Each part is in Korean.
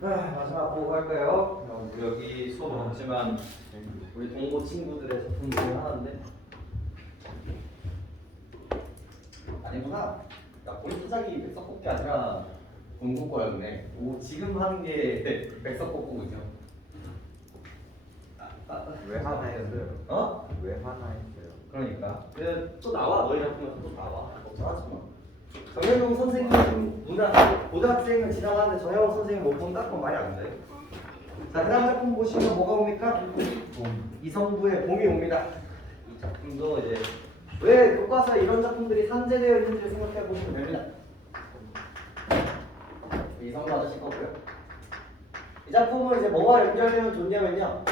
마지막 보고 갈까요? 여기 수업 없지만 우리 동고 친구들의 작품 중에 하나인데 아니구나. 야, 우리 투자기 백석꽃기 아니라 동고 거였네. 오, 지금 하는 게 백석꽃구죠. 왜 하나 했어요? 어? 왜 하나 했어요? 그러니까 또 나와. 너희 작품에서 또 나와. 걱정하지 마. 정현용 선생님 고등학생을 지나가는데 정현용 선생님 못 본다? 그건 말이 안 돼. 자, 그 다음 작품 보시면 뭐가 옵니까? 이성부의 봄이 옵니다. 이 작품도 이제 왜 교과서에 이런 작품들이 산재되어 있는지 생각해 보시면 됩니다. 이성부 아저씨 거고요. 이 작품은 이제 뭐와 연결되면 좋냐면요.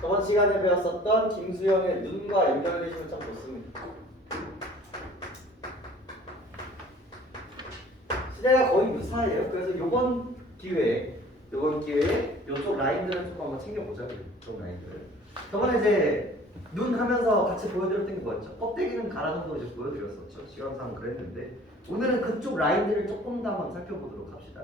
저번 시간에 배웠었던 김수영의 눈과 연결되시면 참 좋습니다. 시대가 거의 유사해요. 그래서 이번 기회에 이쪽 라인들을 조금 한번 챙겨보자. 이쪽 라인들을. 저번에 이제 눈 하면서 같이 보여드렸던 게 뭐였죠? 껍데기는 가라는 거 이제 보여드렸었죠. 시간상 그랬는데 오늘은 그쪽 라인들을 조금 더 한번 살펴보도록 합시다.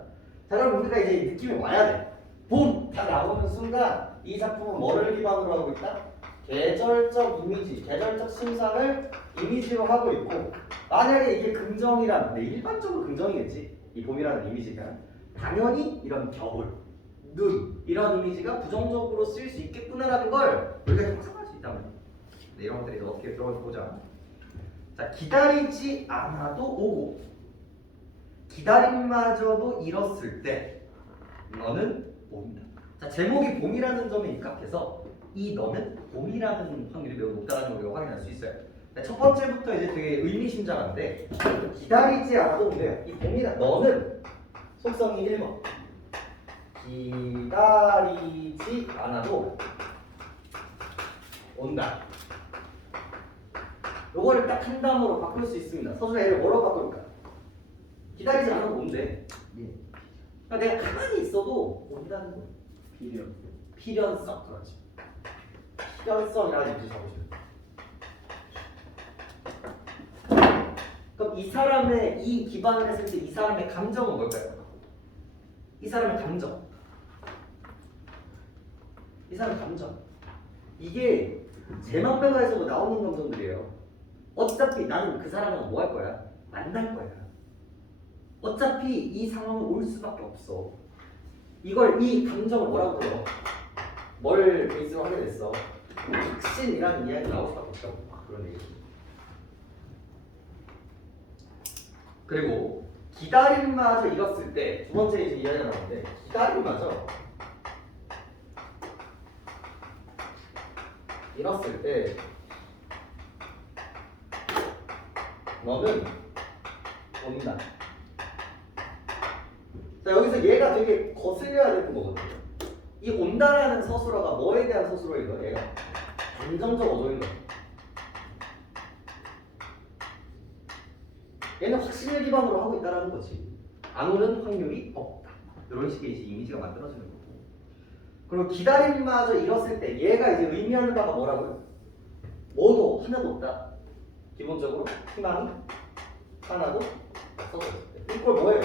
자, 그럼 우리가 이제 느낌이 와야 돼. 봄! 딱 나오는 순간 이 작품은 뭐를 기반으로 하고 있다? 계절적 이미지, 계절적 심상을 이미지로 하고 있고 만약에 이게 긍정이라면 일반적으로 긍정이겠지. 이 봄이라는 이미지가 당연히 이런 겨울, 눈 이런 이미지가 부정적으로 쓰일 수 있겠구나라는 걸 우리가 형상할 수 있다는 거예요. 네, 이런 것들이 어떻게 들어갈지 보자. 자, 기다리지 않아도 오고 기다림마저도 잃었을 때 너는 봄이다. 자, 제목이 봄이라는 점에 입각해서 이 너는 봄이라는 확률이 매우 높다는 걸 우리가 확인할 수 있어요. 첫 번째부터 이제 되게 의미심장한데 기다리지 않아도 온대요. 이 봄이라 너는 속성이 1번 기다리지 않아도 온다. 요거를 딱 한 단어로 바꿀 수 있습니다. 서술의 애를 뭐로 바꿀까? 기다리지 않아도 온대. 그러니까 내가 가만히 있어도 온다는 거. 필연성. 그렇지. 필연성이라는 얘기 잡으시면 돼요. 그럼 이 사람의 이 기반을 했을 때 이 사람의 감정은 뭘까요? 이 사람의 감정. 이 사람의 감정. 이게 제 맘대로에서도 나오는 감정들이에요. 어차피 나는 그 사람하고 뭐 할 거야? 만날 거야. 어차피 이 상황은 올 수밖에 없어. 이 감정을 뭐라고 불러? 뭘 베이스로 하게 됐어? 확신이라는 이야기 나올 수밖에 없다고. 그런 얘기. 그리고 기다림마저 잃었을 때 두 번째 이제 이야기가 나오는데 기다림마저 잃었을 때 너는 옵니다. 자, 여기서 얘가 되게 거슬려야 되는 거거든요. 이 온다라는 서술어가 뭐에 대한 서술어인 거예요? 얘가 감정적 어조인 거예요. 얘는 확신을 기반으로 하고 있다는 거지. 안 오는 확률이 없다. 이런 식의 이제 이미지가 만들어지는 거고. 그리고 기다림마저 잃었을 때 얘가 이제 의미하는 바가 뭐라고요? 뭐도 하나도 없다. 기본적으로 희망이 하나도 없어졌을 때. 이걸 뭐예요?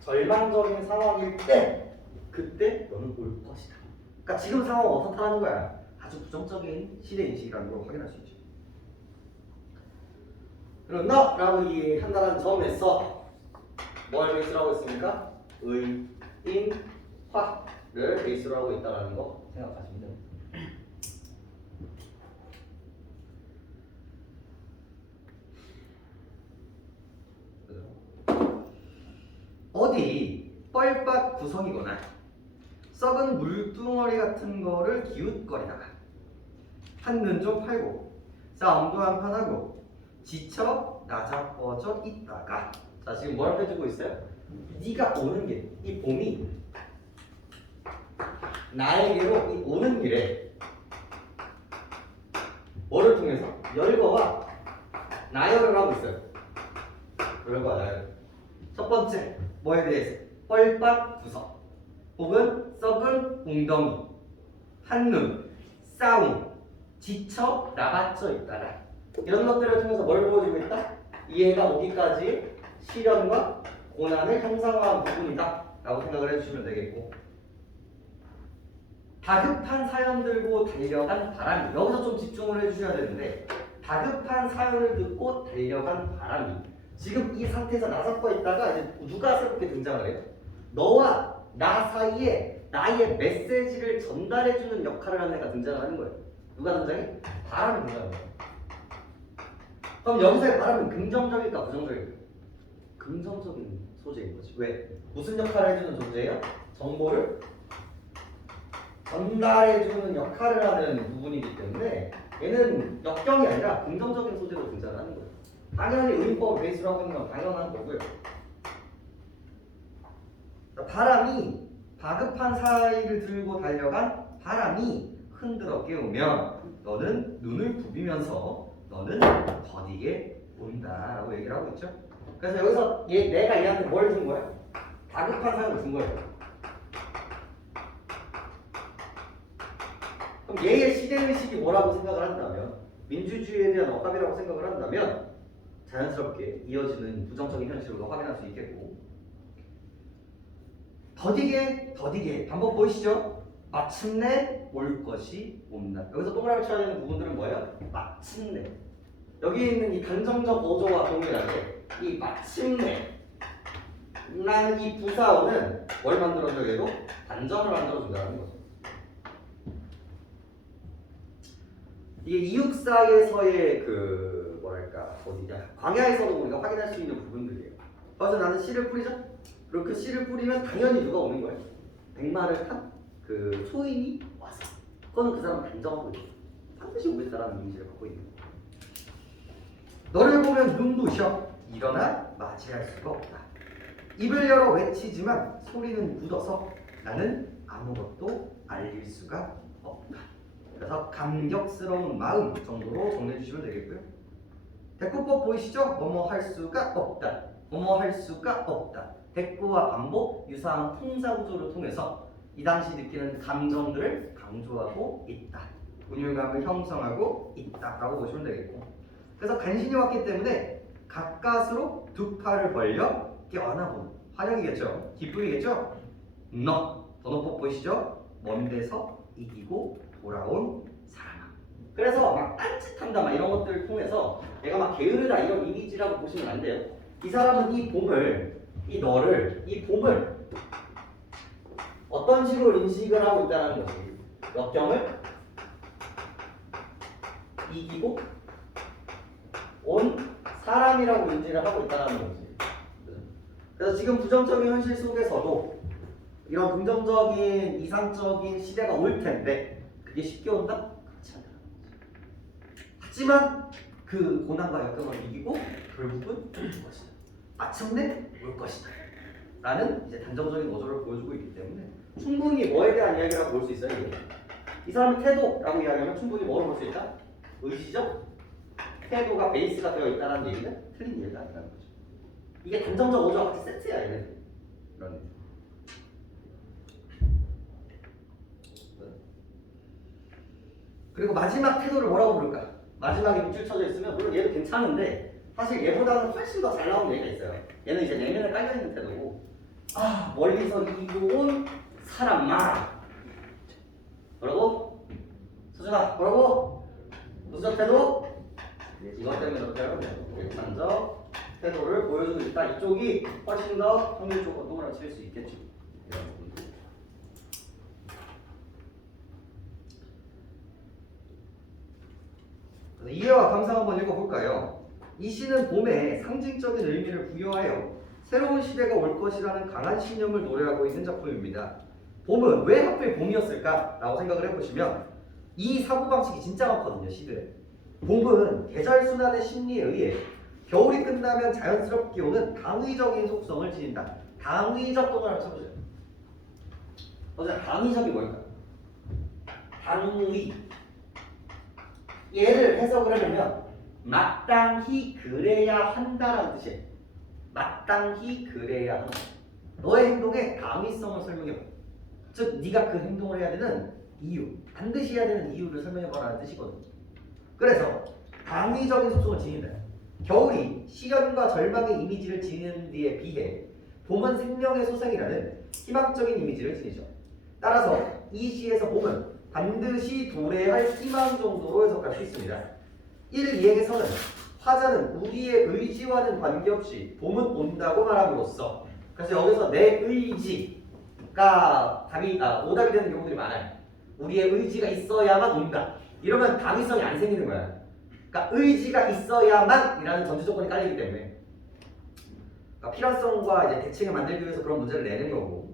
절망적인 상황일 때 그때 너는 올 것이다. 그러니까 지금 상황은 어떻다는 거야? 아주 부정적인 시대 인식이라는 걸 확인할 수 있죠. 그리고 너라고 이 한다는 점에서 뭘 베이스로 하고 있습니까? 의, 인, 화를 베이스로 하고 있다는 거 생각하시면 됩니다. 어디 뻘밭 구석이거나 썩은 물뚱어리 같은 거를 기웃거리다가 한눈 좀 팔고 싸움도 한판 하고 지쳐 나자빠져 있다가 자, 지금 뭘 해주고 있어요? 네가 오는 길, 이 봄이 나에게로 이 오는 길에 뭐를 통해서? 열거와 나열을 하고 있어요. 열거와 나열. 첫 번째 뭐에 대해서? 뻘밭 구석 혹은 썩은 웅덩이 한눈 싸움 지쳐 나가쳐 있다가 이런 것들을 통해서 뭘 보여주고 있다? 이해가 오기까지 시련과 고난을 형상화한 부분이다 라고 생각을 해주시면 되겠고, 다급한 사연 들고 달려간 바람이, 여기서 좀 집중을 해주셔야 되는데, 다급한 사연을 듣고 달려간 바람이, 지금 이 상태에서 나서고 있다가 이제 누가 새롭게 등장을 해요? 너와 나 사이에 나의 메시지를 전달해주는 역할을 하는 애가 등장을 하는 거예요. 누가 등장해? 바람이 등장해요. 그럼 여기서의 바람은 긍정적일까 부정적일까? 긍정적인 소재인 거지. 왜? 무슨 역할을 해주는 존재예요? 정보를 전달해주는 역할을 하는 부분이기 때문에 얘는 역경이 아니라 긍정적인 소재로 등장을 하는 거예요. 당연히 의문법을 베이스로 하고 있는 건 당연한 거고요. 바람이, 다급한 사이를 들고 달려간 바람이 흔들어 깨우면 너는 눈을 부비면서 너는 더디게 온다 라고 얘기를 하고 있죠. 그래서 여기서 내가 얘한테 뭘 준 거야? 다급한 사연을 준 거예요. 그럼 얘의 시대의식이 뭐라고 생각을 한다면, 민주주의에 대한 억압이라고 생각을 한다면 자연스럽게 이어지는 부정적인 현실로 확인할 수 있겠고, 더디게 반복 보이시죠? 마침내 올 것이 온다. 여기서 동그라미 쳐야 되는 부분들은 뭐예요? 마침내. 여기 있는 이 단정적 어조와 동일하게 이 마침내 라는 이 부사어는 뭘 만들어줘요? 얘도 단정을 만들어준다는 거죠. 이게 이육사에서의 그 뭐랄까 어디냐 광야에서도 우리가 확인할 수 있는 부분들이에요. 그래서 나는 씨를 뿌리죠. 그리고 그 씨를 뿌리면 당연히 누가 오는 거예요? 백마를 탄 그 소인이 와서. 그거는 그 사람 단정하고 있어. 반드시 오겠다라는 이미지를 갖고 있는 거예요. 너를 보면 눈부셔 일어나 맞이할 수가 없다. 입을 열어 외치지만 소리는 굳어서 나는 아무것도 알릴 수가 없다. 그래서 감격스러운 마음 정도로 정리해주시면 되겠고요. 대꾸법 보이시죠? 뭐뭐 할 수가 없다. 뭐뭐 할 수가 없다. 대꾸와 반복, 유사한 풍사구조를 통해서 이 당시 느끼는 감정들을 강조하고 있다. 운율감을 형성하고 있다라고 보시면 되겠고. 그래서 간신히 왔기 때문에 가까스로 두 팔을 벌려 껴안아보는 환영이겠죠. 기쁨이겠죠. 너 번호법 보이시죠? 먼 데서 이기고 돌아온 사람아. 그래서 막 딴짓한다 막 이런 것들을 통해서 얘가 막 게으르다 이런 이미지라고 보시면 안 돼요. 이 사람은 이 봄을, 이 너를, 이 봄을 어떤 식으로 인식을 하고 있다는 거지. 역경을 이기고 온 사람이라고 인지를 하고 있다는 거지. 그래서 지금 부정적인 현실 속에서도 이런 긍정적인 이상적인 시대가 올 텐데 그게 쉽게 온다? 그렇지 않다. 하지만 그 고난과 역경을 이기고 결국은 올 것이다. 마침내 올 것이다. 라는 이제 단정적인 어조를 보여주고 있기 때문에 충분히 뭐에 대한 이야기라고 볼 수 있어요. 이게. 이 사람의 태도라고 이야기하면 충분히 뭐로 볼 수 있다? 의지적 태도가 베이스가 되어 있다는 얘기는 틀린 얘기가 아니라는 거죠. 이게 단정적 어조와 같이 세트야 얘네. 이런 얘기. 그리고 마지막 태도를 뭐라고 부를까? 마지막에 밑줄 쳐져 있으면 물론 얘도 괜찮은데 사실 얘보다는 훨씬 더 잘 나오는 얘기가 있어요. 얘는 이제 내면에 깔려있는 태도고, 아 멀리서 이기고 온 사람아 뭐라고? 수준아 뭐라고? 무슨 태도? 이것 때문에 그렇게 하면 객관적 태도를 보여주고 있다. 이쪽이 훨씬 더 확률적으로 동그라미 칠 수 있겠죠. 이런 부분들. 이해와 감상 한번 읽어볼까요? 이 시는 봄에 상징적인 의미를 부여하여 새로운 시대가 올 것이라는 강한 신념을 노래하고 있는 작품입니다. 봄은 왜 하필 봄이었을까? 라고 생각을 해보시면 이 사고방식이 진짜 많거든요. 시들에. 봄은 계절순환의 심리에 의해 겨울이 끝나면 자연스럽게 오는 당위적인 속성을 지닌다. 당위적 동그라미 쳐보세요. 어제 당위적이 뭘까? 당위. 얘를 해석을 하려면 마땅히 그래야 한다라는 뜻이에요. 마땅히 그래야 한다. 너의 행동의 당위성을 설명해봐. 즉 네가 그 행동을 해야 되는 이유, 반드시 해야 되는 이유를 설명해봐라는 뜻이거든요. 그래서 당위적인 속성을 지닌다. 겨울이 시련과 절망의 이미지를 지니는 데에 비해 봄은 생명의 소생이라는 희망적인 이미지를 지니죠. 따라서 이 시에서 봄은 반드시 도래할 희망 정도로 해석할 수 있습니다. 1. 이행에서는 화자는 우리의 의지와는 관계없이 봄은 온다고 말함으로써, 그래서 여기서 내 의지가 오답이 되는 경우들이 많아요. 우리의 의지가 있어야만 온다. 이러면 당위성이 안 생기는 거야. 그러니까 의지가 있어야만이라는 전제 조건이 깔리기 때문에, 그러니까 필요성과 이제 대칭을 만들기 위해서 그런 문제를 내는 거고,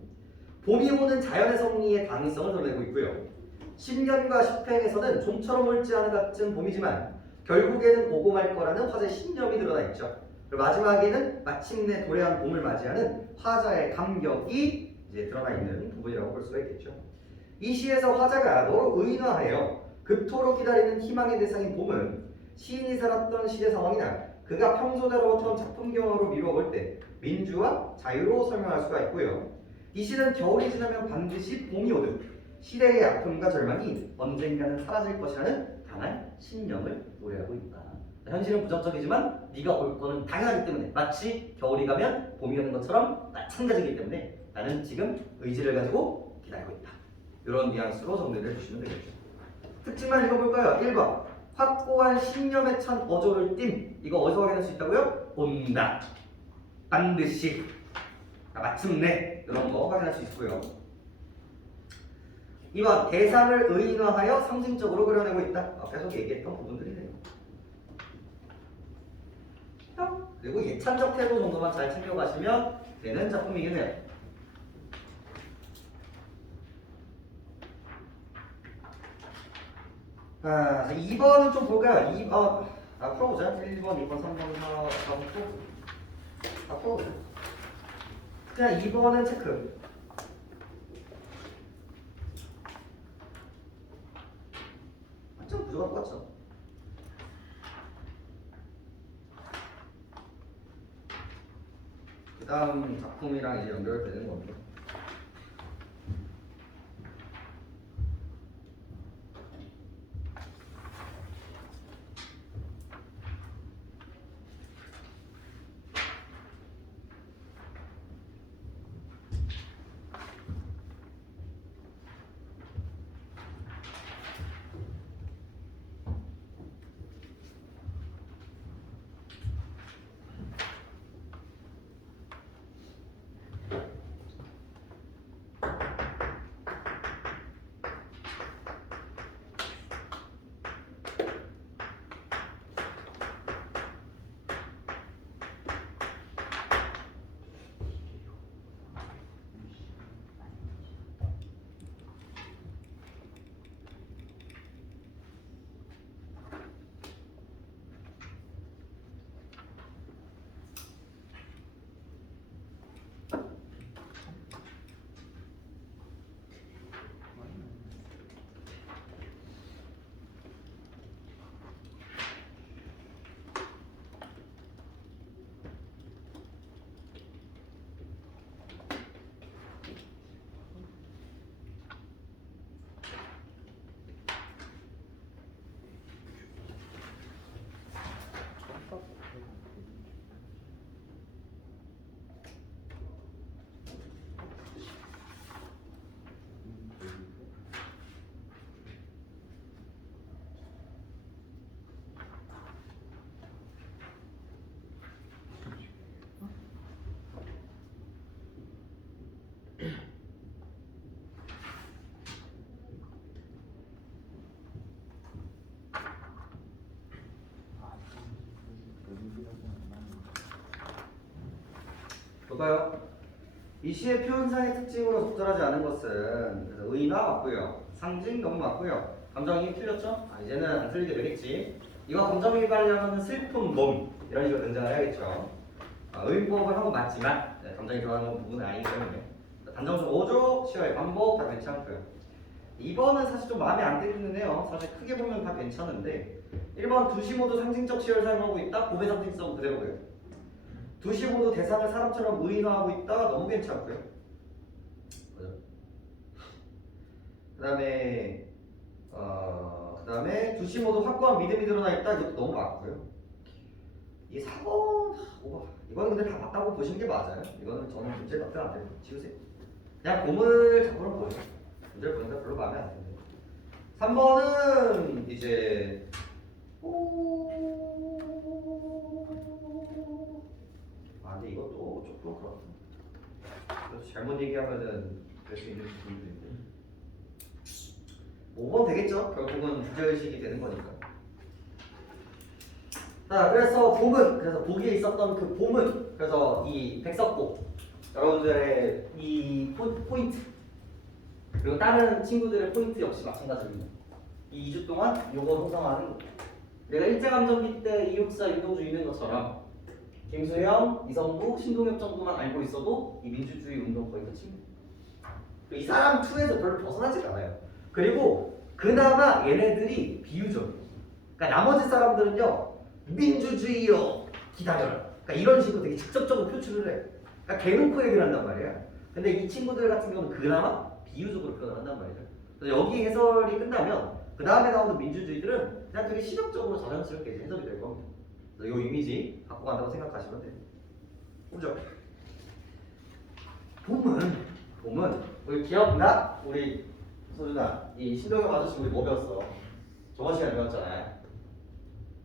봄이 오는 자연의 섭리의 당위성을 드러내고 있고요. 신년과 십행에서는 좀처럼 올지 않은 같은 봄이지만 결국에는 오고 말 거라는 화자의 신념이 드러나 있죠. 그리고 마지막에는 마침내 도래한 봄을 맞이하는 화자의 감격이 이제 드러나 있는 부분이라고 볼 수가 있겠죠. 이 시에서 화자가 너로 의인화하여 그토록 기다리는 희망의 대상인 봄은 시인이 살았던 시대 상황이나 그가 평소 다루었던 작품 경험으로 미뤄볼 때 민주와 자유로 설명할 수가 있고요. 이 시는 겨울이 지나면 반드시 봄이 오듯 시대의 아픔과 절망이 언젠가는 사라질 것이라는 강한 신념을 노래하고 있다. 현실은 부정적이지만 네가 올 거는 당연하기 때문에 마치 겨울이 가면 봄이 오는 것처럼 마찬가지이기 때문에 나는 지금 의지를 가지고 기다리고 있다. 이런 뉘앙스로 정리를 해주시면 되겠죠. 특징만 읽어볼까요? 1번 확고한 신념에 찬 어조를 띤. 이거 어디서 확인할 수 있다고요? 온다, 반드시, 마침내, 이런 거 확인할 수 있고요. 2번 대상을 의인화하여 상징적으로 그려내고 있다. 계속 얘기했던 부분들이네요. 그리고 예찬적 태도 정도만 잘 챙겨가시면 되는 작품이겠네요. 자, 2번은 좀 볼까요? 2번 풀어보자. 1번, 2번, 3번, 4번 풀어보자. 그냥 2번은 체크. 좀 부족한 것 같죠? 그 다음 작품이랑 이제 연결되는 겁니다. 볼까요? 이 시의 표현상의 특징으로 적절하지 않은 것은 의나 맞고요, 상징 너무 맞고요, 감정이 틀렸죠? 이제는 안 틀리게 되겠지. 이거 감정이 가려면 슬픔, 몸 이런 식으로 등장을 해야겠죠. 의문법을 하고 맞지만 감정이 들어가는 부분은 아니기 때문에 단정적 오조, 시어의 반복 다 괜찮고요. 2번은 사실 좀 마음에 안 들기는 해요. 사실 크게 보면 다 괜찮은데 1번 두시 모두 상징적 시어를 사용하고 있다. 봄의 상징성 그대로고요. 두시 모두 대상을 사람처럼 의인화하고 있다. 너무 괜찮고요. 그죠? 그다음에 두시 모두 확고한 믿음이 드러나 있다. 이것도 너무 맞고요. 이 4번 이거 이거는 근데 다 맞다고 보시는 게 맞아요. 이거는 저는 문제 답변 안 되고 지우세요. 그냥 봄을 잡으러 보여요. 문제를 보니까 별로 마음에 안 드는데. 3번은 이제 근데 이것도 조금 그렇다. 그래서 잘못 얘기하면은 될 수 있는 부분도 있고. 5번 되겠죠? 결국은 부재의식이 되는 거니까. 자, 그래서 봄은, 그래서 보기에 있었던 그 봄은, 그래서 이 백석고, 여러분들의 이 포인트, 그리고 다른 친구들의 포인트 역시 마찬가지입니다. 이 2주 동안 요거 형성하는 거. 내가 일제감정기 때 이육사 윤동주 있는 것처럼 김수영, 이성국, 신동엽 정도만 알고 있어도 이 민주주의 운동 거의 끝입니다. 이 사람 2에서 별로 벗어나지가 않아요. 그리고 그나마 얘네들이 비유적이에요. 그러니까 나머지 사람들은요, 민주주의요 기다려라. 그러니까 이런 식으로 되게 직접적으로 표출을 해. 그러니까 대놓고 얘기를 한단 말이야. 근데 이 친구들 같은 경우는 그나마 비유적으로 표현을 한단 말이죠. 그래서 여기 해설이 끝나면 그 다음에 나오는 민주주의들은 그냥 되게 시각적으로 자연스럽게 이제 해석이 될 겁니다. 그래서 이 이미지 갖고 간다고 생각하시면 돼요. 그죠? 봄은 우리 기억나? 우리 소준아, 이 신동엽 아저씨 우리 뭐 배웠어? 저번 시간에 배웠잖아요.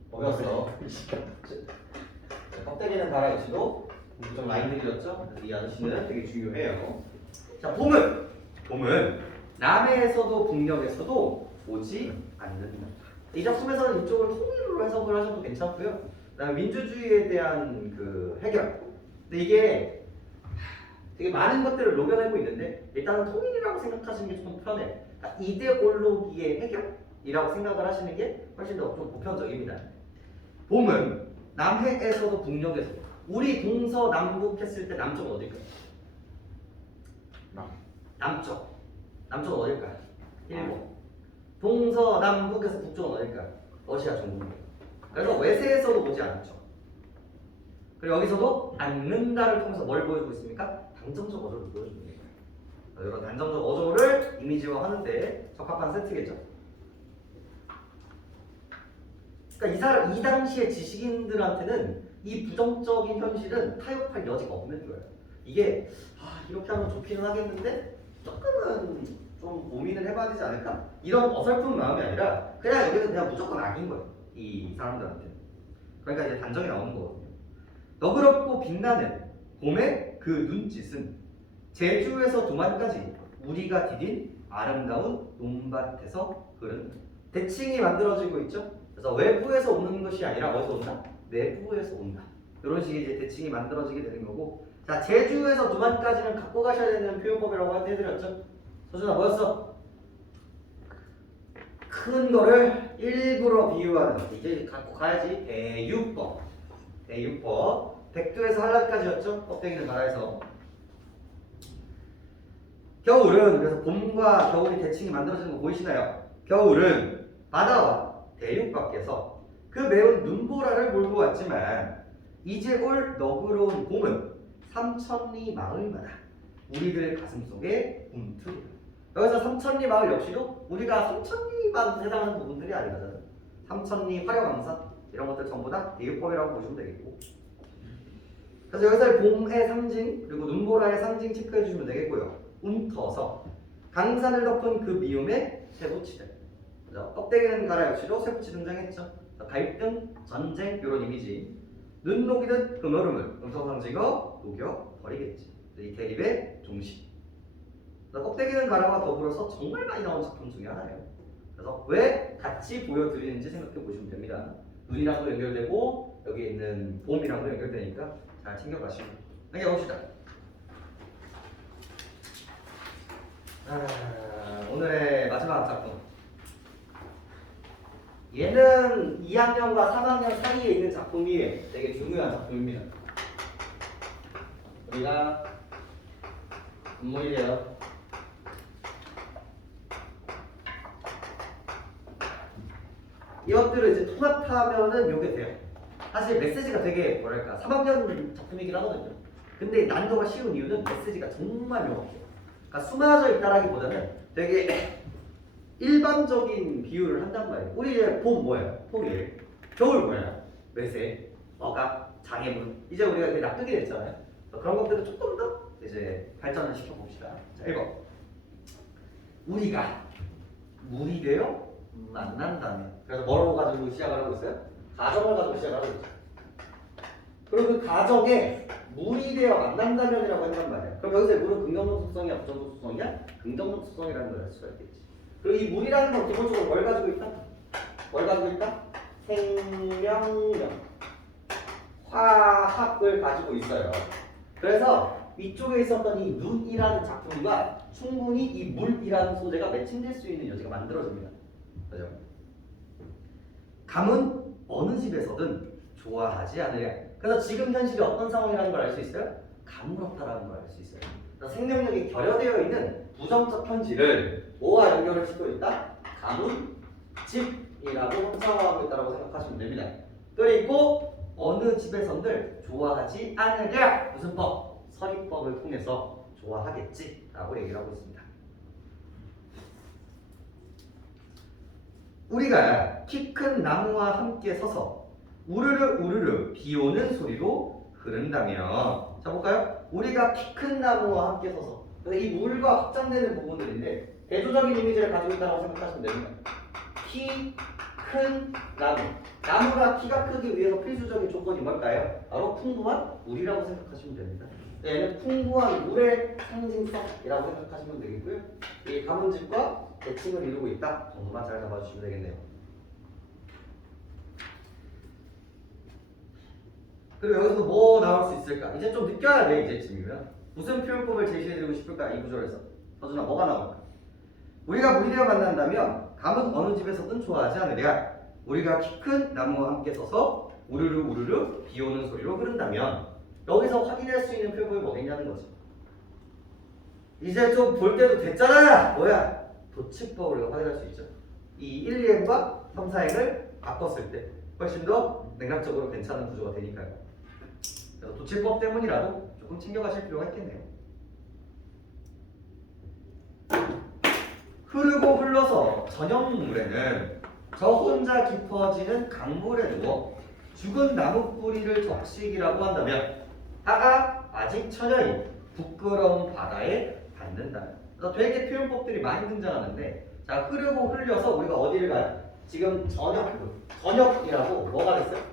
뭐 배웠어? 껍데기는 달아있지도 좀 라인들이었죠? 그래서 이 아저씨는 되게 중요해요. 자, 봄은 남해에서도 북녘에서도 오지 않는다. 이 작품에서는 이쪽을 통일로 해석을 하셔도 괜찮고요. 그다음에 민주주의에 대한 그 해결. 근데 이게 되게 많은 것들을 녹여내고 있는데 일단은 통일이라고 생각하시는 게 좀 편해. 그러니까 이데올로기의 해결이라고 생각을 하시는 게 훨씬 더 좀 보편적입니다. 봄은 남해에서도 북녘에서도 우리 동서남북 했을 때 남쪽은 어딜까요? 남쪽. 남쪽은 어딜까요? 일본. 동서남북에서 북쪽은 어딜까요? 러시아, 중국. 그래서 외세에서도 오지 않죠. 그리고 여기서도 않는다를 통해서 뭘 보여주고 있습니까? 단정적 어조를 보여주는 거예요. 이런 단정적 어조를 이미지화하는데 적합한 세트겠죠. 그러니까 이 당시의 지식인들한테는 이 부정적인 현실은 타협할 여지가 없는 거예요. 이게 이렇게 하면 좋기는 하겠는데 조금은 좀 고민을 해봐야 되지 않을까? 이런 어설픈 마음이 아니라 그냥 여기는 그냥 무조건 악인 거예요. 이 사람들한테. 그러니까 이제 단정이 나오는 거거든요. 너그럽고 빛나는 봄의 그 눈짓은 제주에서 동안까지 우리가 디딘 아름다운 논밭에서 흐른다. 대칭이 만들어지고 있죠. 그래서 외부에서 오는 것이 아니라 어디서 온다? 내부에서 온다. 이런 식의 이제 대칭이 만들어지게 되는 거고. 자, 제주에서 두만까지는 갖고 가셔야 되는 표현법이라고 해드렸죠. 소준아 뭐였어? 큰 거를 일부러 비유하는. 이제 갖고 가야지. 대유법. 백두에서 한라까지였죠. 껍데기는 바다에서. 겨울은 그래서 봄과 겨울이 대칭이 만들어지는 거 보이시나요? 겨울은 바다와 대륙 밖에서 그 매운 눈보라를 몰고 왔지만 이제 올 너그러운 봄은 삼천리 마을마다 우리들 가슴속에 움트리다. 여기서 삼천리 마을 역시도 우리가 삼천리만 해당하는 부분들이 아니거든요. 삼천리 화려강산 이런 것들 전부 다 대유법이라고 보시면 되겠고. 그래서 여기서 봄의 상징 그리고 눈보라의 상징 체크해 주시면 되겠고요. 움터서 강산을 덮은 그 미움의 쇠붙이들. 껍데기는 가라 역시도 쇠붙이 등장했죠. 갈등, 전쟁 이런 이미지. 눈 녹이듯 그물음을 음성상징어 녹여 버리겠지. 이 대립의 종식. 껍데기는 가라와 더불어서 정말 많이 나온 작품 중에 하나예요. 그래서 왜 같이 보여드리는지 생각해 보시면 됩니다. 눈이랑도 연결되고 여기 있는 봄이랑도 연결되니까 잘 챙겨가시고 넘겨봅시다. 오늘의 마지막 작품. 얘는 2학년과 3학년 사이에 있는 작품이 되게 중요한 작품입니다. 우리가 문물이에요. 이것들을 이제 통합하면은 요게 돼요. 사실 메시지가 되게 뭐랄까 3학년 작품이긴 하거든요. 근데 난이도가 쉬운 이유는 메시지가 정말 명확해요. 그러니까 수많아져 있다라기보다는 되게 일반적인 비유를 한단 말이에요. 우리 이제 봄 뭐예요? 통일. 겨울 뭐예요? 외세, 억압. 장애물. 이제 우리가 이렇게 납득이 됐잖아요. 그런 것들을 조금 더 이제 발전을 시켜봅시다. 자, 1번. 우리가 물이 되어 만난다면. 그래서 뭐라고 가지고 시작을 하고 있어요? 가정을 가지고 시작을 하고 있죠. 그리고 그 가정에 물이 되어 만난다면이라고 한단 말이야. 그럼 여기서 물은 긍정적 속성이야, 부정적 속성이야? 긍정적 속성이라는 걸 알 수가 있겠지. 그리고 이 물이라는 건 기본적으로 뭘 가지고 있다? 뭘 가지고 있다? 생명력, 화합을 가지고 있어요. 그래서 위쪽에 있었던 이 눈이라는 작품과 충분히 이 물이라는 소재가 매칭될 수 있는 여지가 만들어집니다. 그죠? 감은 어느 집에서든 좋아하지 않으랴. 그래서 지금 현실이 어떤 상황이라는 걸 알 수 있어요? 가물었다라는 걸 알 수 있어요. 그래서 생명력이 결여되어 있는 부정적 현실을 뭐와 연결을 시키고 있다? 가문, 집이라고 형상화하고 있다고 생각하시면 됩니다. 그리고 어느 집에선들 좋아하지 않으랴. 무슨 법? 서리법을 통해서 좋아하겠지 라고 얘기를 하고 있습니다. 우리가 키 큰 나무와 함께 서서 우르르 우르르 비 오는 소리로 흐른다면, 자 볼까요? 우리가 키 큰 나무와 함께 서서, 이 물과 확장되는 부분들인데 대조적인 이미지를 가지고 있다고 생각하시면 됩니다. 키 큰 나무, 나무가 키가 크기 위해서 필수적인 조건이 뭘까요? 바로 풍부한 물이라고 생각하시면 됩니다. 얘는 풍부한 물의 상징성이라고 생각하시면 되겠고요. 이 가문집과 대칭을 이루고 있다 정도만 잘 잡아주시면 되겠네요. 그리고 여기서 뭐 나올 수 있을까? 이제 좀 느껴야 돼. 이제쯤이면 무슨 표현법을 제시해드리고 싶을까? 이 구절에서 서준아 뭐가 나올까? 우리가 물이 되어 만난다면 감은 어느 집에서든 좋아하지 않으랴. 우리가 키 큰 나무와 함께 서서 우르르 우르르 비 오는 소리로 흐른다면, 여기서 확인할 수 있는 표현법이 뭐겠냐는 거지. 이제 좀 볼 때도 됐잖아. 뭐야? 도치법을 우리가 확인할 수 있죠. 이 1, 2행과 3, 4행을 바꿨을 때 훨씬 더 맥락적으로 괜찮은 구조가 되니까요. 그래서 도치법 때문이라도 조금 챙겨가실 필요가 있겠네요. 흐르고 흘러서 저녁물에는 저 혼자 깊어지는 강물에 누워 죽은 나무 뿌리를 적시기라고 한다면, 아직 처녀인 부끄러운 바다에 닿는다면. 그래서 되게 표현법들이 많이 등장하는데, 자 흐르고 흘려서 우리가 어디를 가요? 지금 저녁이라고 뭐가 됐어요?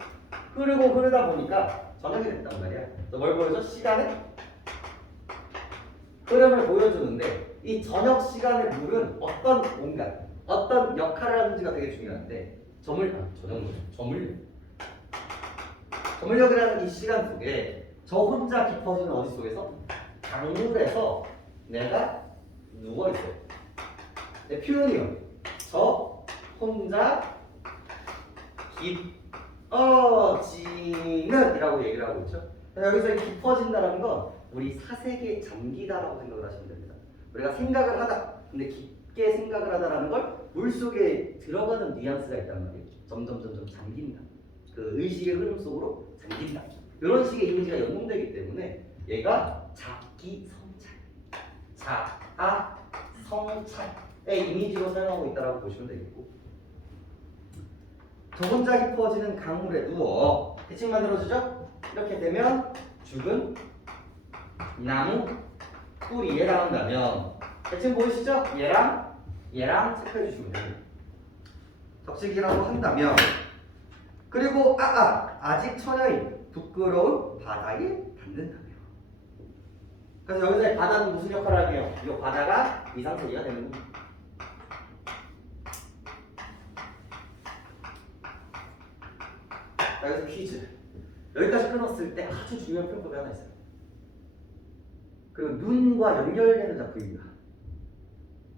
흐르고 흐르다 보니까 저녁이 됐단 말이야. 그래서 뭘 보여줘? 시간의 흐름을 보여주는데, 이 저녁 시간의 물은 어떤 공간, 어떤 역할을 하는지가 되게 중요한데, 저물력이라는 이 시간 속에 저 혼자 깊어지는 어디 속에서? 강물에서 내가 누워있어요. 내 표현이요. 저 혼자 깊어지는 이라고 얘기를 하고 있죠. 여기서 깊어진다는 건 우리 사색에 잠기다라고 생각을 하시면 됩니다. 우리가 생각을 하다, 근데 깊게 생각을 하다라는 걸 물속에 들어가는 뉘앙스가 있단 말이에요. 점점 잠긴다. 그 의식의 흐름 속으로 잠긴다. 이런 식의 이미지가 연동되기 때문에 얘가 자기성찰의 이미지로 사용하고 있다고 보시면 되겠고, 저 혼자 깊어지는 강물에 누워 대칭 만들어주죠? 이렇게 되면 죽은 나무 뿌리에 닿는다면, 대칭 보이시죠? 얘랑 체크해 주시면 돼요. 적시기라고 한다면, 그리고 아직 처녀인 부끄러운 바다에 닿는다면. 그래서 여기서 바다는 무슨 역할을 하게요? 이 바다가 이상소리가 되는 겁니다. 자, 여기서 퀴즈. 여기까지 끊었을 때 아주 중요한 표현법이 하나 있어요. 그리고 눈과 연결되는 작품입니다.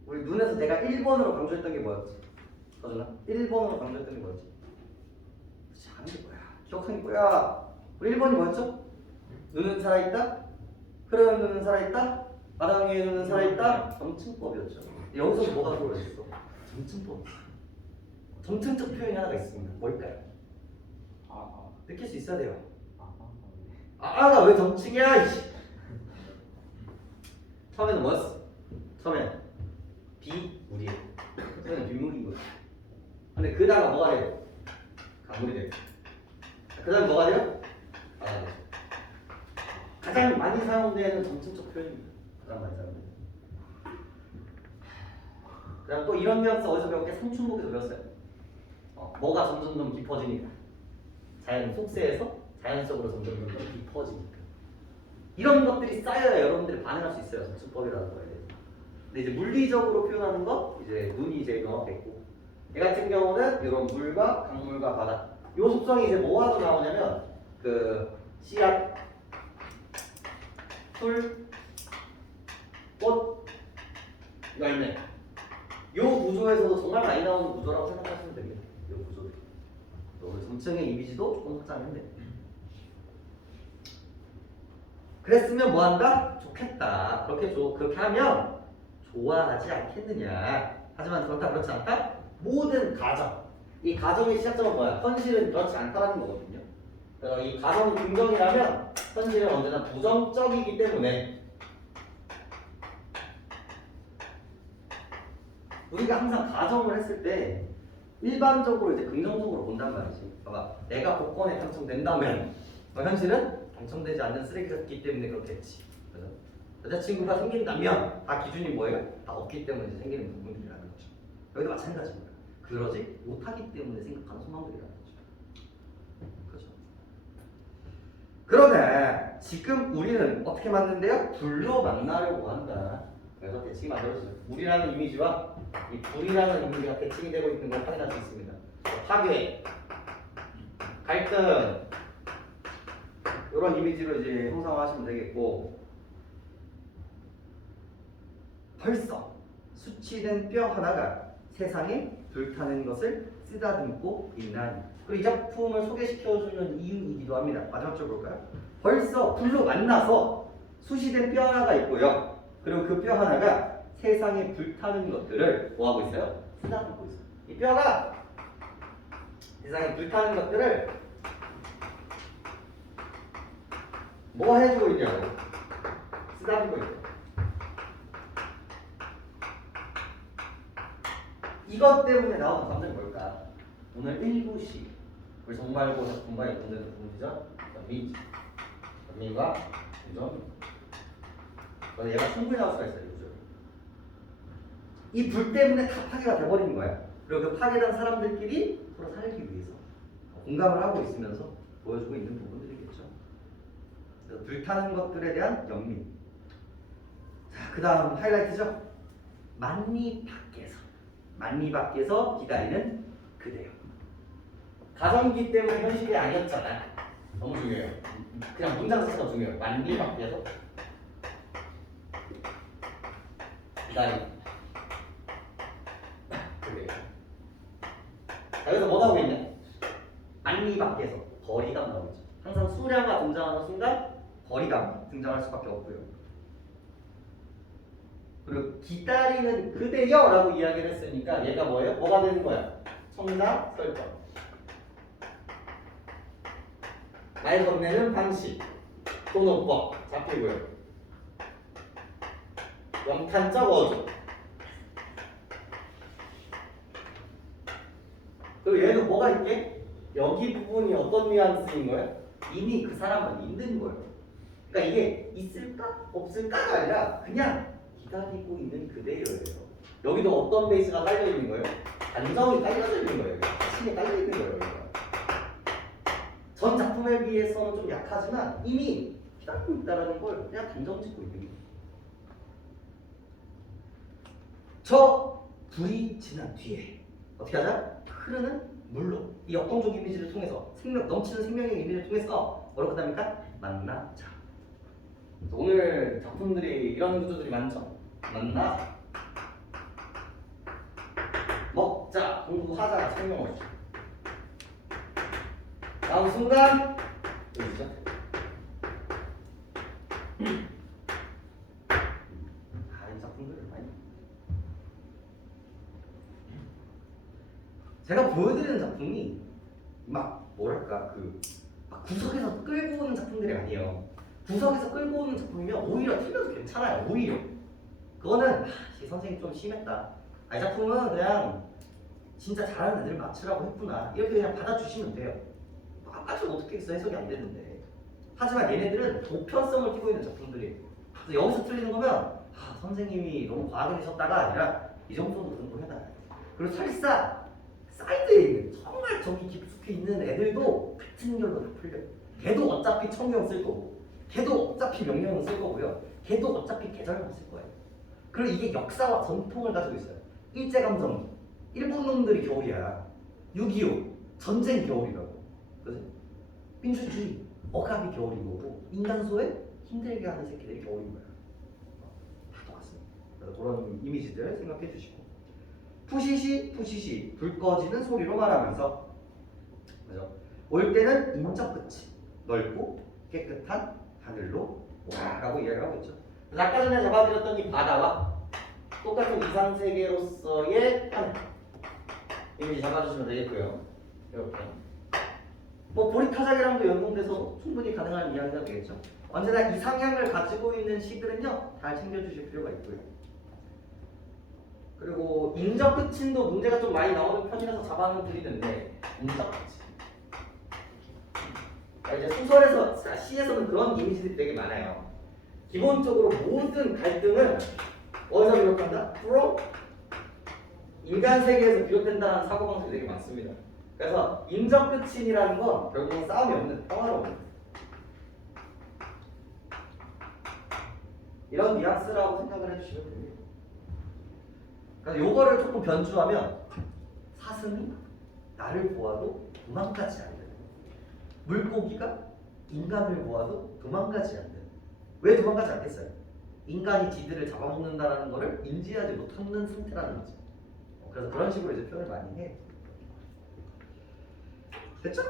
우리 눈에서 내가 1번으로 강조했던 게 뭐였지? 서준아? 1번으로 강조했던 게 뭐였지? 아는 게 뭐야? 기억하는 게 뭐야? 우리 1번이 뭐였죠? 눈은 살아있다? 흐르는 눈은 살아있다? 바닥 위에 눈은 살아있다? 점층법이었죠. 여기서 뭐가 들어있어? 점층법. 점층적 표현이 하나가 있습니다. 뭘까요? 느낄 수 있어야 돼요. 나 왜 점층이야? 처음에는 뭐였어? 처음엔 비물이에요. 처음에는 빗물인 거야. 근데 그 다음에 뭐가 돼요? 강물이 돼요. 그 다음에 뭐가 돼요? 가장 많이 사용되는 점층적 표현입니다. 가장 많이 사용되는. 그다음 또 이런 뉘앙스 어디서 배웠게? 상충곡에서 배웠어요. 뭐가 점점 깊어지니까. 자연 속세에서 자연적으로 점점 깊어지니까. 이런 것들이 쌓여야 여러분들이 반응할 수 있어요. 점층법이라는 거에 대해서. 근데 이제 물리적으로 표현하는 거 이제 눈이 제일 명확했고. 얘 같은 경우는 이런 물과 강물과 바다. 요 속성이 이제 뭐하고 나오냐면 그 씨앗, 풀, 꽃, 열매. 요 구조에서도 정말 많이 나오는 구조라고 생각하시면 됩니다. 요 구조들. 우리 점층의 이미지도 조금 확장하면 돼요. 그랬으면 뭐한다? 좋겠다. 그렇게 하면 좋아하지 않겠느냐. 하지만 그렇지 않다? 모든 가정. 이 가정의 시작점은 뭐야? 현실은 그렇지 않다라는 거거든요. 이 가정이 긍정이라면 현실은 언제나 부정적이기 때문에 우리가 항상 가정을 했을 때 일반적으로 이제 긍정적으로 본단 말이지. 봐봐, 내가 복권에 당첨된다면 현실은 당첨되지 않는 쓰레기였기 때문에 그렇겠지. 그죠? 여자친구가 생긴다면 다 기준이 뭐예요? 다 없기 때문에 생기는 부분들이라는 거죠. 여기도 마찬가지입니다. 그러지 못하기 때문에 생각하는 소망들이라는 거죠. 그렇죠? 그러네. 지금 우리는 어떻게 만든대요? 불로 만나려고 한다. 그래서 대칭이 만들어지죠. 물이라는 이미지와 이 불이라는 이미지가 대칭이 되고 있는 걸 확인할 수 있습니다. 파괴, 갈등 이런 이미지로 이제 형상화하시면 되겠고, 벌써 수치된 뼈 하나가 세상에 불타는 것을 쓰다듬고 있나니. 그리고 이 작품을 소개시켜주는 이유이기도 합니다. 마지막 줄 볼까요? 벌써 불로 만나서 수시된 뼈 하나가 있고요. 그리고 그 뼈 하나가 세상에 불타는 것들을 뭐하고 있어요? 쓰다듬고 있어요. 이 뼈가 세상에 불타는 것들을 뭐 해주고 있냐고? 쓰다듬고 있어요. 이것 때문에 나오는 감정이 뭘까? 오늘 1부시 우리 정말고 작품과 연동되는 부분이죠. 민과 유정. 얘가 충분히 나올 수가 있어요. 이 불 때문에 다 파괴가 돼버리는 거야. 그리고 그 파괴된 사람들끼리 서로 살기 위해서 공감을 하고 있으면서 보여주고 있는 부분들이겠죠. 그래서 불타는 것들에 대한 연민. 자, 그 다음 하이라이트죠. 만리 밖에서 기다리는 그대요. 가정기 때문에 현실이 아니었잖아. 너무 중요해요. 그냥 문장 자체가 중요해요. 만리 밖에서 기다리는 그대요. 자, 여기서 뭐 나오고 있냐? 만리 밖에서 거리감 나오죠. 항상 수량가 등장하는 순간 거리감 등장할 수밖에 없고요. 그리고 기다리는 그대여 라고 이야기를 했으니까 얘가 뭐예요? 뭐가 되는 거야? 청자 설정. 말 건네는 방식, 돈오법 잡히고요. 영탄적 어조. 그리고 얘는 뭐가 있게? 여기 부분이 어떤 뉘앙스인 거예요? 이미 그 사람은 있는 거예요. 그러니까 이게 있을까? 없을까가 아니라 그냥 기다리고 있는 그대여예요. 여기도 어떤 베이스가 깔려 있는 거예요? 감정이 깔려져 있는 거예요. 자신이 깔려 있는 거예요. 전 작품에 비해서는 좀 약하지만 이미 기다리고 있다는 걸 그냥 감정 짓고 있는 거예요. 저 불이 지난 뒤에 어떻게 하자? 흐르는 물로 이 역동적 이미지를 통해서 넘치는 생명의 이미지를 통해서 뭐라고 합니까? 만나자. 오늘 작품들이 이런 구조들이 많죠. 만나, 먹자, 공부하자, 설명 없이. 다음 순간 여기죠. 이 작품들을 많이. 제가 보여드리는 작품이 막 뭐랄까 막 구석에서 끌고 오는 작품들이 아니에요. 구석에서 끌고 오는 작품이면 오히려 틀려도 괜찮아요. 오히려 그거는 이 선생님 좀 심했다. 이 작품은 그냥 진짜 잘하는 애들 맞추라고 했구나 이렇게 그냥 받아주시면 돼요. 아까처럼 어떻게 했어? 해석이 안 되는데 하지만 얘네들은 보편성을 띠고 있는 작품들이에요. 그래서 여기서 틀리는 거면 선생님이 너무 과하게 내셨다가 아니라 이 정도는 공부해놔야 돼. 그리고 설사 사이드에 있는 정말 저기 깊숙이 있는 애들도 같은 결로 다 풀려. 걔도 어차피 청경 쓸 거고, 걔도 어차피 명령은 쓸 거고요. 걔도 어차피 계절만 쓸 거예요. 그리고 이게 역사와 전통을 가지고 있어요. 일제감정, 일본 놈들이 겨울이야. 6.25 전쟁 겨울이라고. 그지? 민주주의 억압이 겨울인 거고, 인간소에 힘들게 하는 새끼들이 겨울인 거야. 다 똑같습니다. 그래서 그런 이미지들 생각해 주시고, 푸시시 불 꺼지는 소리로 말하면서, 그죠? 올 때는 인적 끝이 넓고 깨끗한 하늘로 와라고 이야기를 하고 있죠. 그래서 아까 전에 잡아드렸던 이 바다와 똑같은 이상 세계로서의 하늘 이미지 잡아주시면 되겠고요. 이렇게 뭐 보리타작이랑도 연동돼서 충분히 가능한 이야기가 되겠죠. 언제나 이상향을 가지고 있는 시들은요 잘 챙겨주실 필요가 있고요. 그리고 인적 끝인도 문제가 좀 많이 나오는 편이라서 잡아는 드리는데, 인적 끝인 이제 소설에서, 시에서는 그런 이미지들이 되게 많아요. 기본적으로 모든 갈등은 어디서 비롯한다? 프로 인간 세계에서 비롯된다는 사고방식이 되게 많습니다. 그래서 인적 끝인이라는 건 결국은 싸움이 없는 평화로운 이런 뉘앙스라고 생각을 해주시면 됩니다. 그러니까 요거를 조금 변주하면 사슴이 나를 보아도 도망가지 않는, 물고기가 인간을 보아도 도망가지 않는. 왜 도망가지 않겠어요? 인간이 지들을 잡아먹는다는 것을 인지하지 못하는 상태라는 거죠. 그래서 그런 식으로 이제 표현을 많이 해. 됐죠?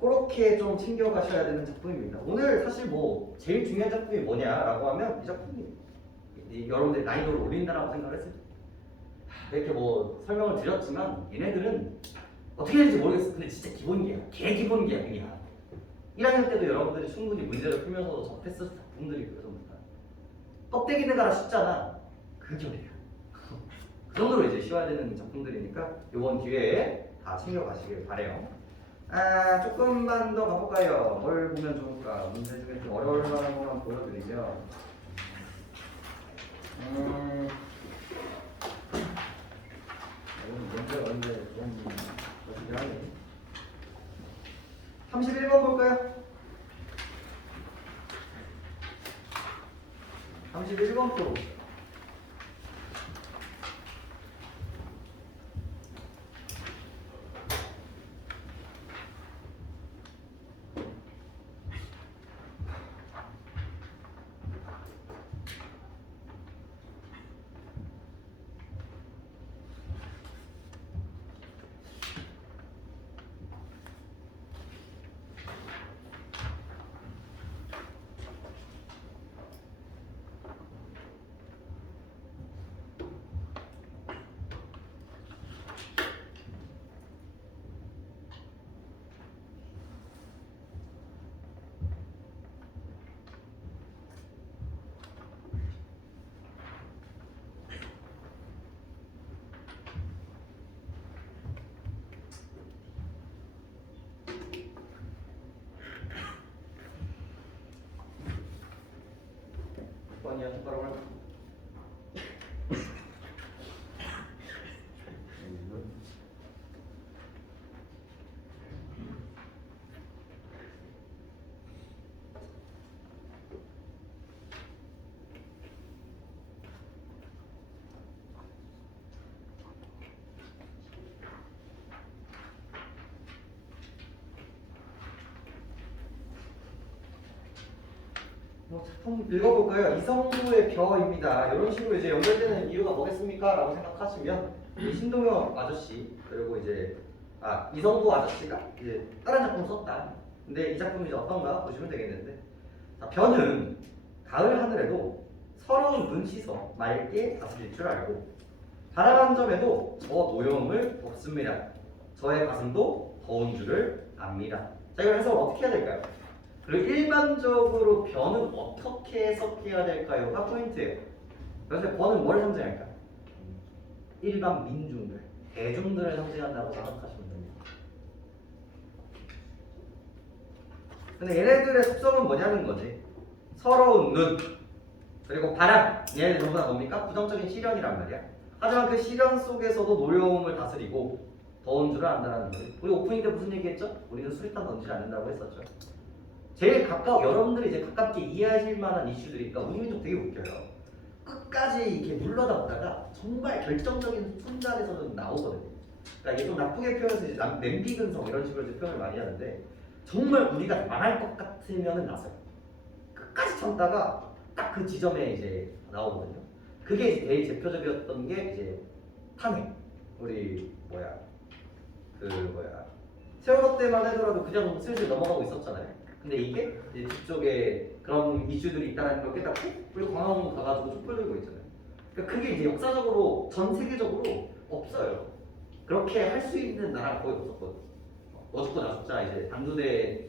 그렇게 좀 챙겨가셔야 되는 작품입니다. 오늘 사실 뭐 제일 중요한 작품이 뭐냐라고 하면 이 작품이 여러분들이 난이도를 올린다라고 생각을 했을 때 이렇게 뭐 설명을 드렸지만 얘네들은 어떻게 될지 모르겠어. 근데 진짜 기본기야. 개 기본기야 그냥. 1학년 때도 여러분들이 충분히 문제를 풀면서도 접했을 작품들이 그래서부터 껍데기는 가라 쉽잖아. 그 결이야. 그 정도로 이제 쉬워야 되는 작품들이니까 이번 기회에 다 챙겨가시길 바래요. 조금만 더 가볼까요? 뭘 보면 좋을까? 문제 중에 좀 어려울 만한 것만 보여드리죠. 문제가 언제 좀 어떻게 하네. 31번 볼까요? 31번 프로. 번이야 손가락 할 작품 읽어볼까요? 이성구의 벼입니다. 이런 식으로 이제 연결되는 이유가 뭐겠습니까? 라고 생각하시면 이 신동엽 아저씨 그리고 이제 이성구 아저씨가 이제 다른 작품 썼다. 근데 이 작품이 이제 어떤가 보시면 되겠는데, 벼는 가을 하늘에도 서러운 눈 씻어 맑게 다스릴 줄 알고 바람 한 점에도 저 노여움을 덮습니다. 저의 가슴도 더운 줄을 압니다. 자, 이걸 해서 어떻게 해야 될까요? 그리고 일반적으로 벼는 어떻게 해석해야 될까요가 포인트예요. 그래서 벼는 뭘 상징할까? 일반 민중들, 대중들을 상징한다고 생각하시면 됩니다. 근데 얘네들의 속성은 뭐냐는 거지. 서러운 눈 그리고 바람 얘네들 전부 다 뭡니까? 부정적인 시련이란 말이야. 하지만 그 시련 속에서도 노여움을 다스리고 더운 줄을 안다는 거지. 우리 오프닝 때 무슨 얘기했죠? 우리는 수리탄 던지지 않는다고 했었죠. 제일 여러분들이 이제 가깝게 이해하실 만한 이슈들이 있다. 우리 민족 되게 웃겨요. 끝까지 이렇게 물러다 보다가 정말 결정적인 순간에서는 나오거든요. 그러니까 이게 좀 나쁘게 표현해서 이제 냄비 근성 이런 식으로 이제 표현을 많이 하는데 정말 우리가 망할 것 같으면은 나서요. 끝까지 참다가 딱 그 지점에 이제 나오거든요. 그게 이제 제일 대표적이었던 게 이제 탄핵. 우리 세월호 때만 하더라도 그냥 슬슬 넘어가고 있었잖아요. 근데 이게 이제 뒤쪽에 그런 이슈들이 있다는 걸 깨닫고 우리 광화문 가가지고 촛불 들고 있잖아요. 그러니까 그게 이제 역사적으로 전 세계적으로 없어요. 그렇게 할 수 있는 나라가 거의 없었거든. 너 죽고 나 죽자 이제 단두대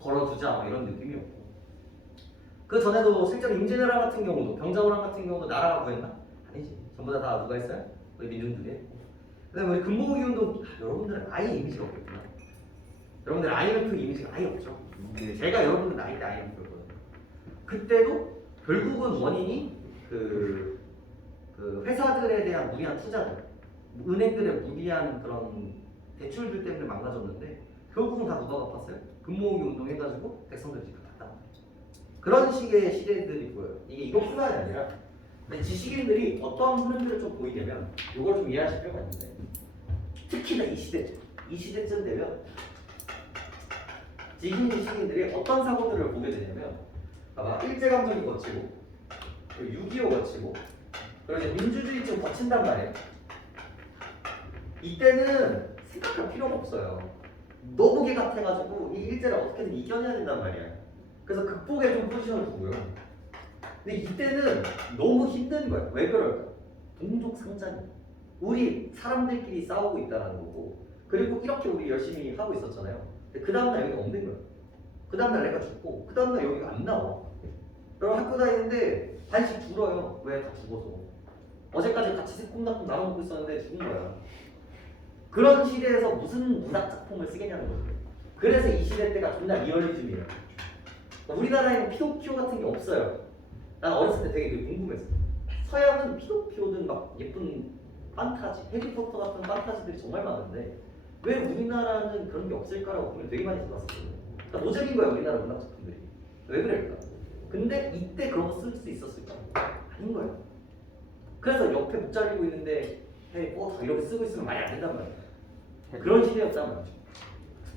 걸어두자 뭐 이런 느낌이었고. 그 전에도 실제로 임진왜란 같은 경우도 병자호란 같은 경우도 나라가 구했나? 아니지. 전부 다 누가 했어요? 우리 민중들이 했고. 그다음에 우리 금모으기 운동 여러분들은 아예 이미지가 없겠구나. 여러분들 IMF 이미지가 아예 없죠. 제가 여러분들 나이 때 IMF였거든요. 그때도 결국은 원인이 그 회사들에 대한 무리한 투자들, 은행들의 무리한 그런 대출들 때문에 망가졌는데 결국은 다 누가 갚았어요? 금모으기 운동 해가지고 백성들이 갚았다. 그런 식의 시대들이 보여요. 이것뿐만이 아니라 지식인들이 어떤 흐름들을 좀 보이냐면 이걸 좀 이해하실 필요가 있는데 특히나 이 시대쯤 되면 지식인들이 어떤 사고들을 보게 되냐면 봐봐 일제감정이 거치고 6.25 거치고 그리고 이제 민주주의 좀 거친단 말이에요. 이때는 생각할 필요가 없어요. 너무 개 같아가지고 이 일제를 어떻게든 이겨내야 된단 말이야. 그래서 극복에 좀 포지션을 두고요. 근데 이때는 너무 힘든 거야. 왜 그럴까? 동족 상잔이. 우리 사람들끼리 싸우고 있다는 거고 그리고 이렇게 우리 열심히 하고 있었잖아요. 근데 그 다음날 여기가 없는 거야. 그 다음날 내가 죽고 그 다음날 여기가 안 나와. 그럼 학교 다니는데 반씩 줄어요. 왜? 다 죽어서. 어제까지 같이 새콤달콤 나눠 먹고 있었는데 죽은 거야. 그런 시대에서 무슨 문학 작품을 쓰겠냐는 거죠. 그래서 이 시대 때가 존나 리얼리즘이에요. 우리나라에는 피노키오 같은 게 없어요. 난 어렸을 때 되게 궁금했어. 서양은 피노키오든 막 예쁜 판타지, 해리포터 같은 판타지들이 정말 많은데 왜 우리나라는 그런 게 없을까라고 고민을 되게 많이 해봤었거든요. 그러니까 노잼인 거야 우리나라 문학 작품들이. 왜 그럴까? 근데 이때 그런 거 쓸 수 있었을까? 아닌 거야. 그래서 옆에 못 잘리고 있는데 다 이렇게 쓰고 있으면 말이 안 된단 말이야. 그런 시대였단 말이죠.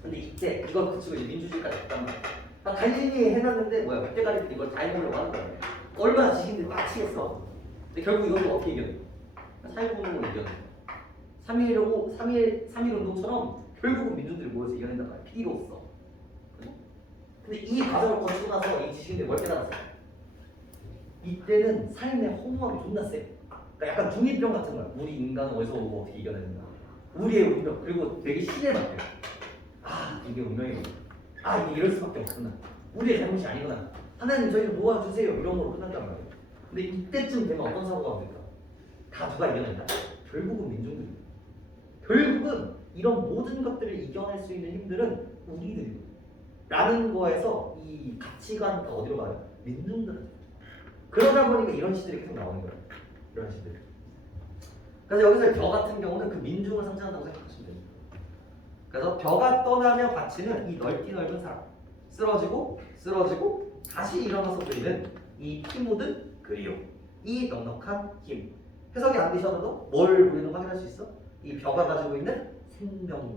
근데 이때 이걸 그치고 이제 민주주의까지 했단 말이야. 간신히 해놨는데 뭐야 그때까지 이걸 다 해보려고 하는 거야. 얼마나 지식인들이 빡치겠어. 근데 결국 이걸 어떻게 이겼냐? 4.19 운동을 이겼네. 3.1 운동처럼 결국은 민주들이 모여서 이겨낸단 말이야. 피로써. 근데 이 과정을 거치고 나서 이 지식인들이 뭘 깨달았어요? 이때는 삶의 허무함이 존나 세. 그러니까 약간 중이병 같은 거야. 우리 인간은 어디서 오고 어떻게 이겨내는가. 우리의 운명. 그리고 되게 시대에 맞게. 아 이게 운명이구나. 아 이게 이럴 수밖에 없구나. 우리의 잘못이 아니구나. 하나님 저희를 모아주세요. 이런 걸로 끝난단 말이에요. 근데 이때쯤 되면 어떤 사고가 옵니까? 다 누가 이겨낸다? 결국은 민중들이. 결국은 이런 모든 것들을 이겨낼 수 있는 힘들은 우리들이고. 라는 거에서 이 가치관 다 어디로 가요? 민중들한테. 그러다 보니까 이런 시들이 계속 나오는 거예요. 이런 시들. 그래서 여기서 벼 같은 경우는 그 민중을 상징한다고 생각하시면 됩니다. 그래서 벼가 떠나며 바치는 이 넓은 사람. 쓰러지고 다시 일어나서 보이는 이 피 묻은 그리움. 이 넉넉한 힘. 해석이 안 되셔도 뭘 우리는 확인할 수 있어? 이 벼가 가지고 있는 생명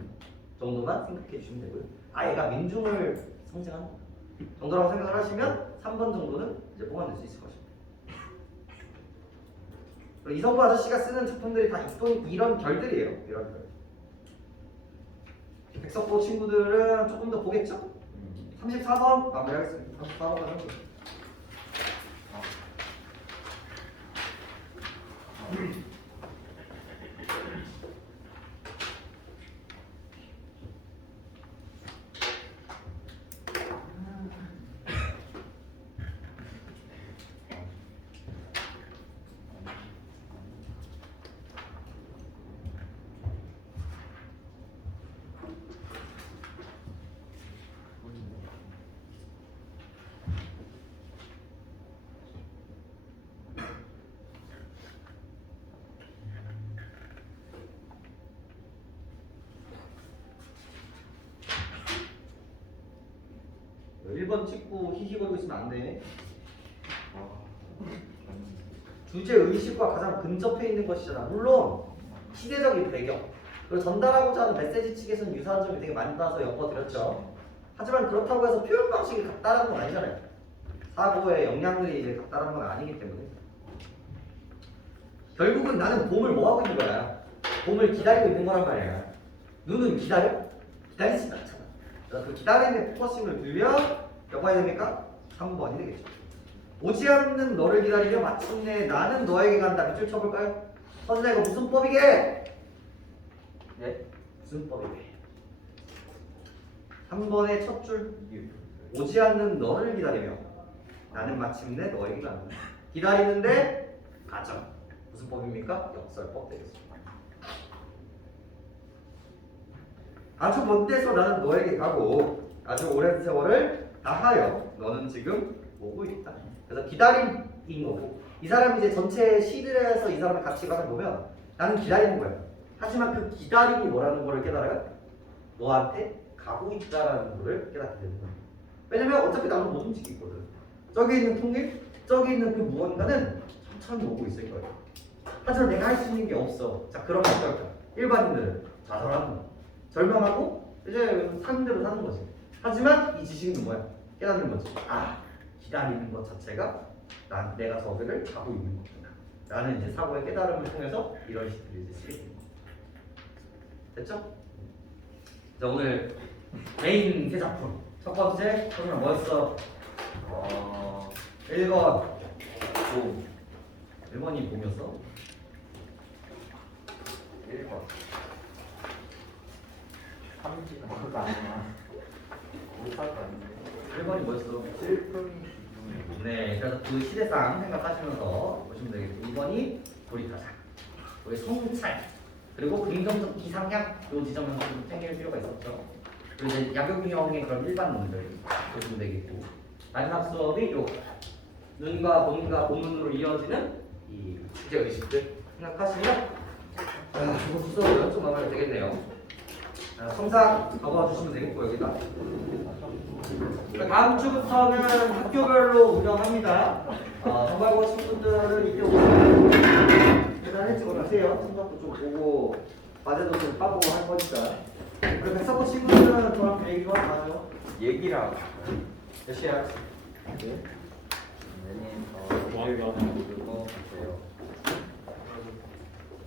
정도만 생각해 주시면 되고요. 아이가 민중을 상징하는 정도라고 생각을 하시면 3번 정도는 이제 뽑아낼 수 있을 것입니다. 이성구 아저씨가 쓰는 작품들이 다 이런 결들이에요. 이런 결. 백석고 친구들은 조금 더 보겠죠? 34번 마무리하겠습니다. 34번 가죠. 1번 찍고 히히거리고 있으면 안 돼. 주제 의식과 가장 근접해 있는 것이잖아. 물론 시대적인 배경 그리고 전달하고자 하는 메시지 측에서는 유사한 점이 되게 많다서 엮어드렸죠. 하지만 그렇다고 해서 표현 방식이 같다라는 건 아니잖아요. 사고의 영향들이 이제 같다라는 건 아니기 때문에 결국은 나는 봄을 뭐 하고 있는 거야? 봄을 기다리고 있는 거란 말이야. 눈은 기다려? 기다리진 않잖아. 그래서 그 기다림에 포커싱을 두면 몇 번이 됩니까? 3번이 되겠죠. 오지 않는 너를 기다리며 마침내 나는 너에게 간다. 밑줄 쳐볼까요? 선생님 이거 무슨 법이게? 네? 무슨 법이게? 3번의 첫 줄 오지 않는 너를 기다리며 나는 마침내 너에게 간다. 기다리는데 가정. 무슨 법입니까? 역설법 되겠습니다. 아주 먼 데서 나는 너에게 가고 아주 오랜 세월을 다하여 너는 지금 오고 있다. 그래서 기다림인 거고 이 사람이 이제 전체 시들에서 이 사람의 가치관을 보면 나는 기다리는 거야. 하지만 그 기다림이 뭐라는 거를 깨달아요? 너한테 가고 있다라는 거를 깨닫게 되는 거야. 왜냐면 어차피 나는 못 움직이거든. 저기 있는 통일, 저기 있는 그 무언가는 천천히 오고 있을 거예요. 하지만 내가 할 수 있는 게 없어. 자, 그러면 어떨까? 일반인들은 좌절하는 거야. 절망하고 이제 사는 대로 사는 거지. 하지만 이 지식은 뭐야? 깨닫는 거지. 아, 기다리는 것 자체가 내가 저들을 가고 있는 거구나. 나는 이제 사고의 깨달음을 통해서 이런 시들을 이제 쓰게 되는 거야. 됐죠? 자, 오늘 메인 세 작품. 첫 번째, 선생님 뭐였어? 1번 봄. 1번이 봄이었어? 1번. 삼진호가 아니야. 오사가 아닌데. 1번이 뭐였어? 슬픔 기둥. 네, 그래서 그 시대상 생각하시면서 보시면 되겠고 2번이 도리타상, 우리 성찰, 그리고 긍정적 기상향 이 지점에서 좀 챙길 필요가 있었죠. 그리고 이제 약용형의 그런 일반론들 보시면 되겠고 마지막 수업이 요 눈과 본과 본문으로 이어지는 이 주제 의식들 생각하시면 이거 수업은 좀 마무리가 되겠네요. 성상 적어주시면 되겠고 여기다 다음 주부터는 학교별로 운영합니다. 정말 보신 분들은 이때 오시면 계산해 찍어주세요. 성적도 좀 보고 과제도 좀 빠보고 할 거니까. 그리고 백사 보신 분들은 저랑 얘기 좀 하죠. 얘기랑 몇 시야? 네? 네.